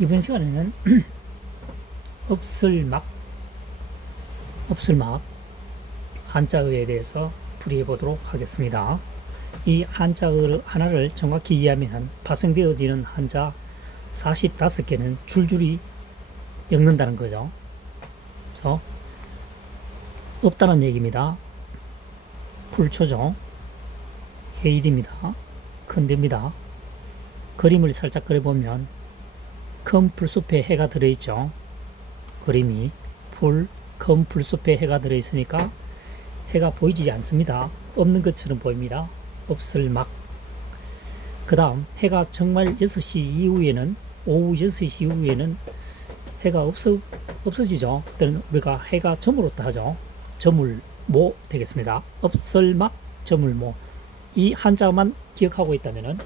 이번 시간에는 없을막 한자어에 대해서 풀이해 보도록 하겠습니다. 이 한자어 하나를 정확히 이해하면 파생되어지는 한자 45개는 줄줄이 엮는다는 거죠. 그래서 없다는 얘기입니다. 불초죠. 해일입니다. 큰데입니다. 그림을 살짝 그려보면 큰 풀숲에 해가 들어있죠. 그림이 큰 풀숲에 해가 들어있으니까 해가 보이지 않습니다. 없는 것처럼 보입니다. 없을막. 그 다음 해가 정말 6시 이후에는, 오후 6시 이후에는 해가 없어지죠. 그때는 우리가 해가 저물었다 하죠. 저물모 되겠습니다. 없을막 저물모. 이 한자만 기억하고 있다면은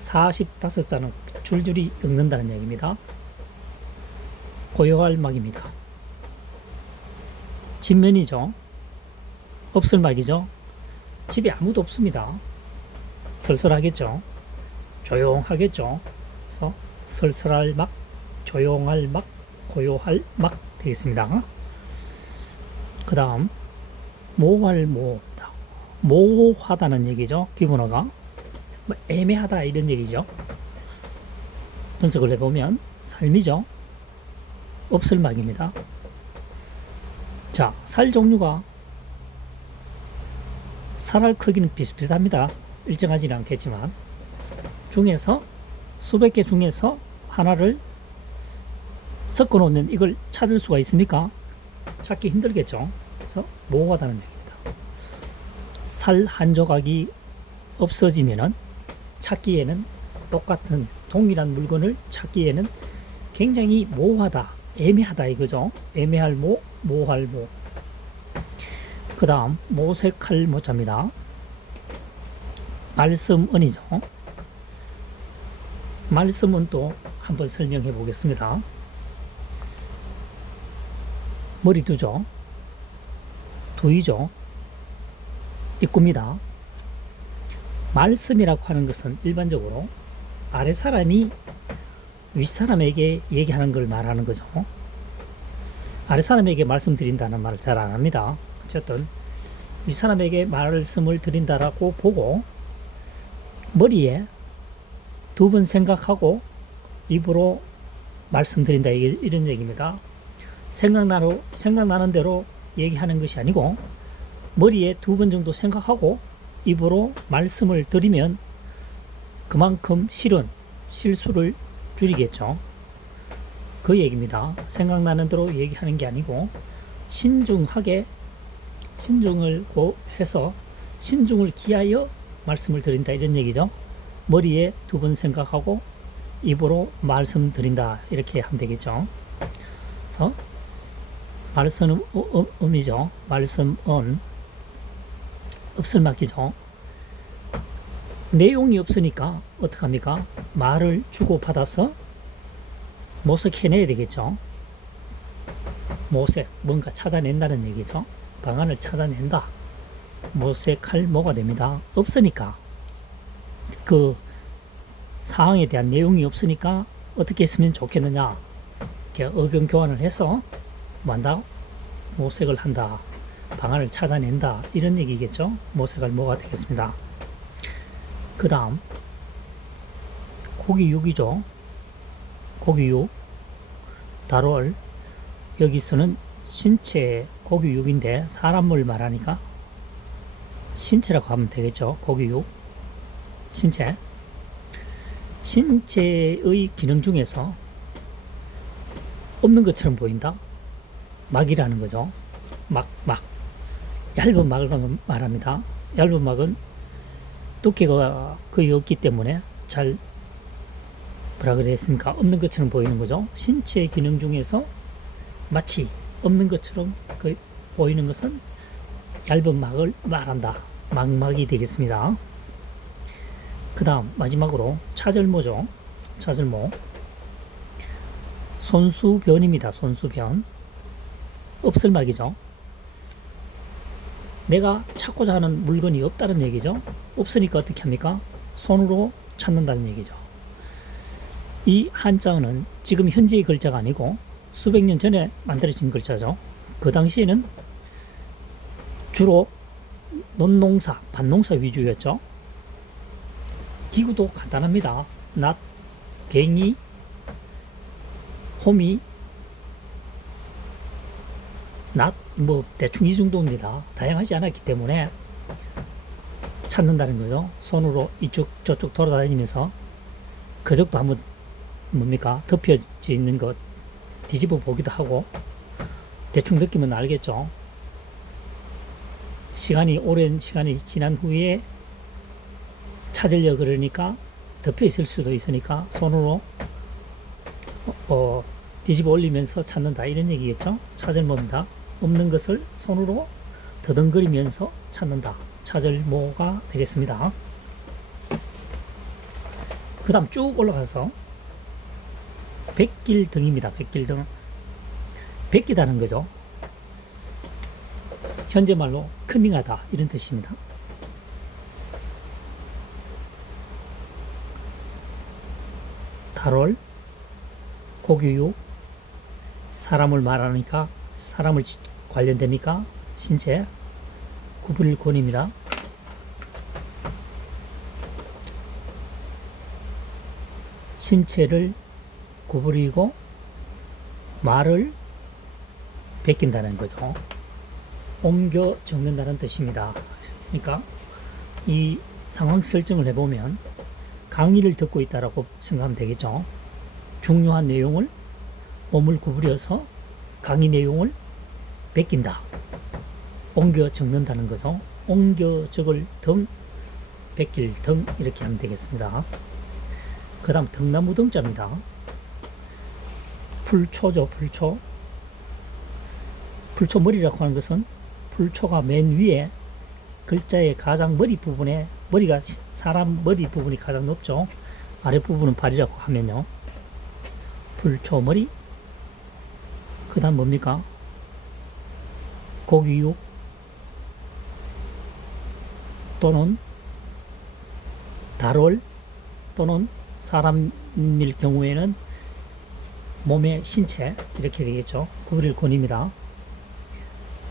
45자는 줄줄이 엮는다는 얘기입니다. 고요할 막입니다. 진면이죠. 없을 막이죠. 집에 아무도 없습니다. 설설하겠죠. 조용하겠죠. 그래서 설설할 막, 조용할 막, 고요할 막 되겠습니다. 그 다음 모할 모입니다. 모호하다는 얘기죠. 기본어가 애매하다 이런 얘기죠. 분석을 해보면 삶이죠. 없을 막입니다. 자, 살 종류가 살알 크기는 비슷비슷합니다. 일정하지는 않겠지만 중에서 수백 개 중에서 하나를 섞어 놓으면 이걸 찾을 수가 있습니까? 찾기 힘들겠죠. 그래서 모호하다는 얘기입니다. 살 한 조각이 없어지면은 찾기에는 똑같은 동일한 물건을 찾기에는 굉장히 모호하다, 애매하다 이거죠. 애매할 모, 모할 모. 그 다음 모색할 모자입니다. 말씀은이죠. 말씀은 또 한번 설명해 보겠습니다. 머리 두죠. 두이죠. 입구입니다. 말씀이라고 하는 것은 일반적으로 아래 사람이 윗 사람에게 얘기하는 걸 말하는 거죠. 아래 사람에게 말씀드린다는 말을 잘 안 합니다. 어쨌든 윗 사람에게 말씀을 드린다라고 보고 머리에 두 번 생각하고 입으로 말씀드린다 이런 얘기입니다. 생각나는 대로 얘기하는 것이 아니고 머리에 두 번 정도 생각하고 입으로 말씀을 드리면 그만큼 실수를 줄이겠죠. 그 얘기입니다. 생각나는 대로 얘기하는 게 아니고 신중하게 신중을 해서 신중을 기하여 말씀을 드린다 이런 얘기죠. 머리에 두 번 생각하고 입으로 말씀드린다 이렇게 하면 되겠죠. 그래서 말씀음이죠. 말씀은 없을막이죠. 내용이 없으니까 어떡합니까? 말을 주고받아서 모색해내야 되겠죠. 모색, 뭔가 찾아낸다는 얘기죠. 방안을 찾아낸다. 모색할 뭐가 됩니다. 없으니까 그 상황에 대한 내용이 없으니까 어떻게 했으면 좋겠느냐 이렇게 의견 교환을 해서 뭐한다? 모색을 한다. 방안을 찾아낸다 이런 얘기겠죠. 모색할 뭐가 되겠습니다. 그 다음 고기육이죠. 고기육 다롤 여기서는 신체 고기육인데 사람을 말하니까 신체라고 하면 되겠죠. 고기육 신체의 기능 중에서 없는 것처럼 보인다. 막이라는 거죠. 막 얇은 막을 말합니다. 얇은 막은 두께가 거의 없기 때문에 잘 뭐라 그랬습니까? 없는 것처럼 보이는 거죠. 신체 기능 중에서 마치 없는 것처럼 거의 보이는 것은 얇은 막을 말한다. 막막이 되겠습니다. 그 다음 마지막으로 차절모죠. 차절모 손수변입니다. 손수변 없을막이죠. 내가 찾고자 하는 물건이 없다는 얘기죠. 없으니까 어떻게 합니까? 손으로 찾는다는 얘기죠. 이 한자어는 지금 현재의 글자가 아니고 수백 년 전에 만들어진 글자죠. 그 당시에는 주로 논농사, 밭농사 위주였죠. 기구도 간단합니다. 낫, 갱이, 호미, 낫, 뭐 대충 이 정도입니다. 다양하지 않았기 때문에 찾는다는 거죠. 손으로 이쪽 저쪽 돌아다니면서 그적도 한번 뭡니까 덮여져 있는 것 뒤집어 보기도 하고 대충 느끼면 알겠죠. 오랜 시간이 지난 후에 찾으려 그러니까 덮여 있을 수도 있으니까 손으로 뒤집어 올리면서 찾는다 이런 얘기겠죠. 찾을모입니다. 없는 것을 손으로 더듬거리면서 찾는다. 찾을모가 되겠습니다. 그 다음 쭉 올라가서 백길등입니다. 백길등. 베끼다는 거죠. 현재 말로 커닝하다 이런 뜻입니다. 달월, 고교육, 사람을 말하니까 사람을 관련되니까 신체, 구불권입니다. 신체를 구부리고 말을 베낀다는 거죠. 옮겨 적는다는 뜻입니다. 그러니까 이 상황 설정을 해보면 강의를 듣고 있다라고 생각하면 되겠죠. 중요한 내용을 몸을 구부려서 강의 내용을 베낀다. 옮겨 적는다는 거죠. 옮겨 적을 등, 베낄 등 이렇게 하면 되겠습니다. 그 다음 등나무 등자입니다. 풀초죠. 풀초. 풀초머리라고 하는 것은 풀초가 맨 위에 글자의 가장 머리 부분에 머리가 사람 머리 부분이 가장 높죠. 아랫부분은 발이라고 하면요. 풀초머리. 그 다음 뭡니까? 고기육 또는 달월 또는 사람일 경우에는 몸의 신체 이렇게 되겠죠. 구부릴 권입니다.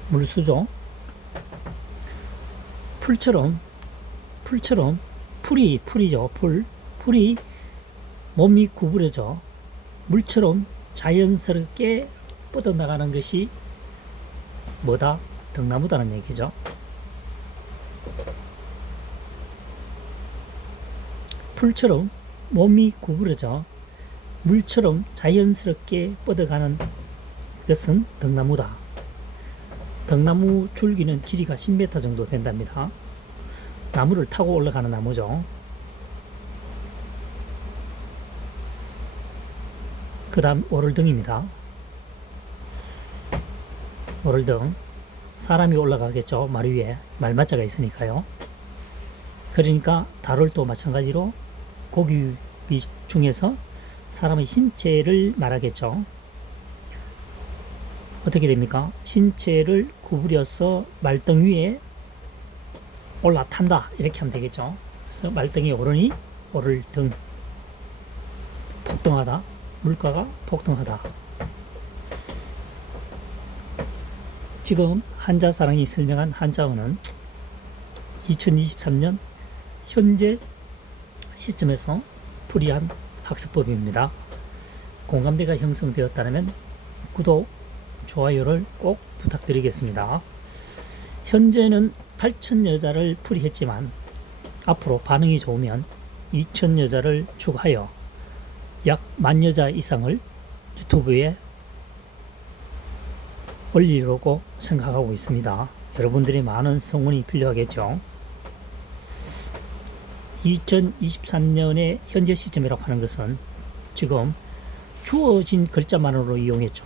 물수죠. 풀처럼 풀이죠. 풀이 몸이 구부려져 물처럼 자연스럽게 뻗어나가는 것이 뭐다? 등나무다는 얘기죠. 풀처럼 몸이 구부러져 물처럼 자연스럽게 뻗어가는 것은 등나무다. 등나무 줄기는 길이가 10m 정도 된답니다. 나무를 타고 올라가는 나무죠. 그 다음 오를등입니다. 오를등. 사람이 올라가겠죠. 말 위에 말맞자가 있으니까요. 그러니까 달월도 마찬가지로 고기 중에서 사람의 신체를 말하겠죠. 어떻게 됩니까? 신체를 구부려서 말등 위에 올라탄다 이렇게 하면 되겠죠. 그래서 말등에 오르니 오를 등. 폭등하다. 물가가 폭등하다. 지금 한자사랑이 설명한 한자어는 2023년 현재 시점에서 풀이한 학습법입니다. 공감대가 형성되었다면 구독, 좋아요를 꼭 부탁드리겠습니다. 현재는 8,000여자를 풀이했지만 앞으로 반응이 좋으면 2,000여자를 추가하여 약 10,000여자 이상을 유튜브에 올리려고 생각하고 있습니다. 여러분들의 많은 성원이 필요하겠죠. 2023년의 현재 시점이라고 하는 것은 지금 주어진 글자만으로 이용했죠.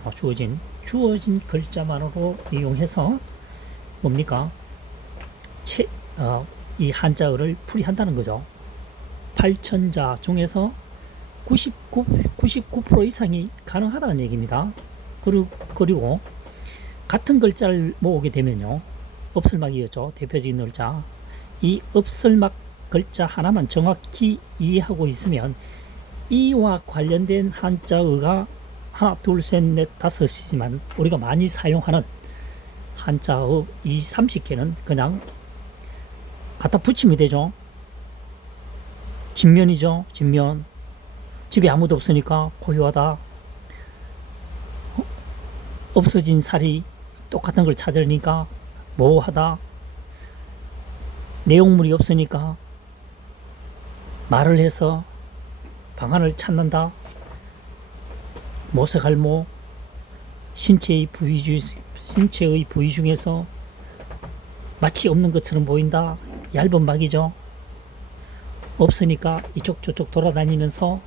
주어진 글자만으로 이용해서 뭡니까? 이 한자어를 풀이한다는 거죠. 8,000자 중에서 99% 이상이 가능하다는 얘기입니다. 그리고 같은 글자를 모으게 되면요. 엎설막이었죠. 대표적인 글자. 이 엎설막 글자 하나만 정확히 이해하고 있으면 이와 관련된 한자어가 하나, 둘, 셋, 넷, 다섯이지만 우리가 많이 사용하는 한자어 20, 30개는 그냥 갖다 붙이면 되죠. 진면이죠. 진면. 집에 아무도 없으니까 고요하다. 없어진 살이 똑같은 걸 찾으니까 모호하다. 내용물이 없으니까 말을 해서 방안을 찾는다. 모세갈모. 신체의 부위 중에서 마치 없는 것처럼 보인다. 얇은 막이죠. 없으니까 이쪽 저쪽 돌아다니면서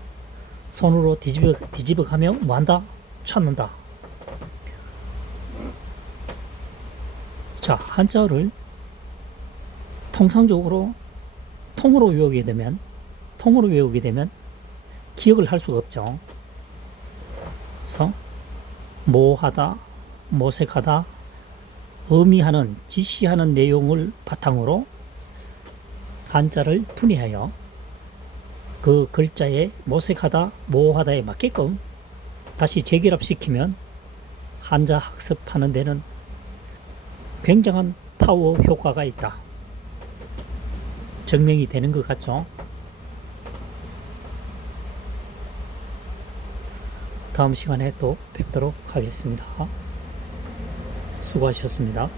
손으로 뒤집어 가며 뭐한다? 찾는다. 자, 한자어를 통상적으로 통으로 외우게 되면 기억을 할 수가 없죠. 그래서 모하다, 모색하다, 의미하는, 지시하는 내용을 바탕으로 한자를 분해하여 그 글자에 모색하다, 모하다에 맞게끔 다시 재결합시키면 한자 학습하는 데는 굉장한 파워 효과가 있다. 증명이 되는 것 같죠? 다음 시간에 또 뵙도록 하겠습니다. 수고하셨습니다.